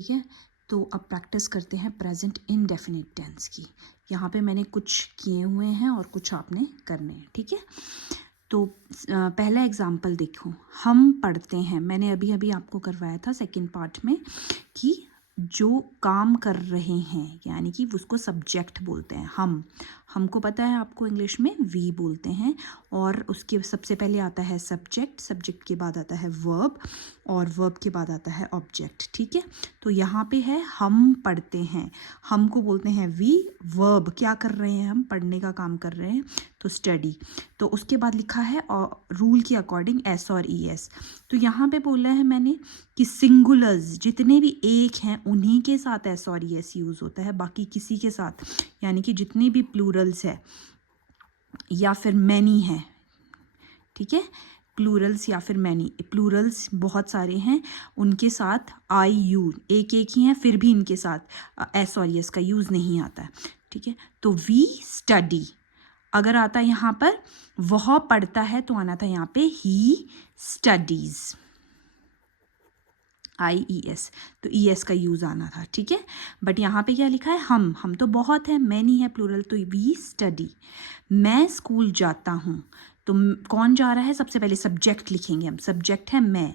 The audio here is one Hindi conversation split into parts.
ठीक है, तो अब प्रैक्टिस करते हैं प्रेजेंट इंडेफिनिट टेंस की। यहाँ पे मैंने कुछ किए हुए हैं और कुछ आपने करने हैं। ठीक है, तो पहला एग्जाम्पल देखो, हम पढ़ते हैं। मैंने अभी अभी आपको करवाया था सेकंड पार्ट में कि जो काम कर रहे हैं यानी कि उसको सब्जेक्ट बोलते हैं। हमको पता है, आपको इंग्लिश में वी बोलते हैं, और उसके सबसे पहले आता है सब्जेक्ट, सब्जेक्ट के बाद आता है वर्ब, और वर्ब के बाद आता है ऑब्जेक्ट। ठीक है, तो यहाँ पे है हम पढ़ते हैं, हमको बोलते हैं वी, वर्ब क्या कर रहे हैं, हम पढ़ने का काम कर रहे हैं, तो स्टडी। तो उसके बाद लिखा है और रूल के अकॉर्डिंग एस और ई एस। तो यहाँ पे बोला है मैंने कि सिंगुलर्स जितने भी एक हैं उन्हीं के साथ एस और ई एस यूज़ होता है, बाकी किसी के साथ, यानी कि जितने भी प्लूरल्स है या फिर मैनी है, ठीक है, प्लूरल्स या फिर मैनी, प्लूरल्स बहुत सारे हैं, उनके साथ आई यू एक एक ही हैं, फिर भी इनके साथ एस और एस का यूज़ नहीं आता है। ठीक है, तो वी स्टडी अगर आता यहाँ पर वह पढ़ता है तो आना था यहाँ पे he studies, I E S, तो ई एस का यूज़ आना था। ठीक है, बट यहाँ पे क्या लिखा है, हम तो बहुत है, मैनी है प्लूरल, तो वी स्टडी। मैं स्कूल जाता हूँ, तो कौन जा रहा है, सबसे पहले सब्जेक्ट लिखेंगे हम, सब्जेक्ट है मैं,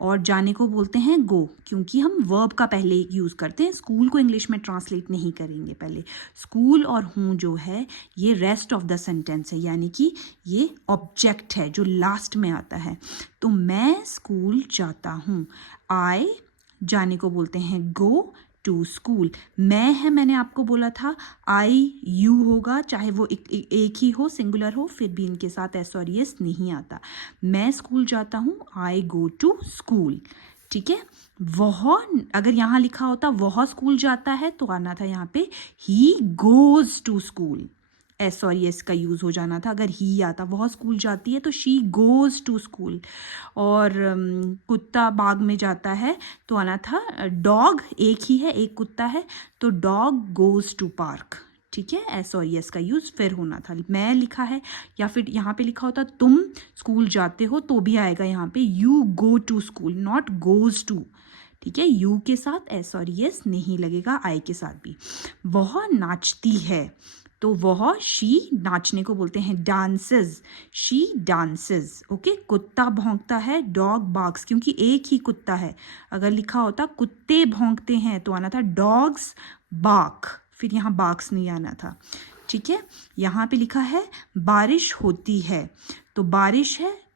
और जाने को बोलते हैं गो, क्योंकि हम वर्ब का पहले यूज़ करते हैं, स्कूल को इंग्लिश में ट्रांसलेट नहीं करेंगे पहले। स्कूल और हूँ जो है ये रेस्ट ऑफ द सेंटेंस है, यानी कि ये ऑब्जेक्ट है जो लास्ट में आता है। तो मैं स्कूल जाता हूँ, आई जाने को बोलते हैं गो टू स्कूल। मैं है, मैंने आपको बोला था आई यू होगा, चाहे वो एक ही हो, सिंगुलर हो, फिर भी इनके साथ एस और एस नहीं आता। मैं स्कूल जाता हूँ, आई गो टू स्कूल। ठीक है, वह अगर यहाँ लिखा होता वह स्कूल जाता है तो आना था यहाँ पे ही गोज टू स्कूल, एस और एस का यूज़ हो जाना था। अगर ही आता, वह स्कूल जाती है तो शी गोज टू स्कूल। और कुत्ता बाग में जाता है तो आना था डॉग, एक ही है, एक कुत्ता है, तो डॉग गोज टू पार्क। ठीक है, एस और एस का यूज़ फिर होना था। मैं लिखा है, या फिर यहाँ पे लिखा होता तुम स्कूल जाते हो तो भी आएगा यहाँ पे you go to school, not goes to. ठीक है, यू के साथ एस और एस नहीं लगेगा, आई के साथ भी। वह नाचती है, तो वह शी नाचने को बोलते हैं डांसेस, शी डांसेस। ओके, कुत्ता भौंकता है, डॉग बार्क्स, क्योंकि एक ही कुत्ता है। अगर लिखा होता कुत्ते भौंकते हैं तो आना था डॉग्स बार्क, फिर यहाँ बार्क्स नहीं आना था। ठीक है, यहाँ पे लिखा है बारिश होती है, तो बारिश है,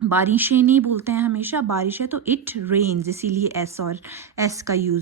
बारिशें नहीं बोलते हैं हमेशा, बारिश है तो इट रेन्स, इसीलिए एस और एस का यूज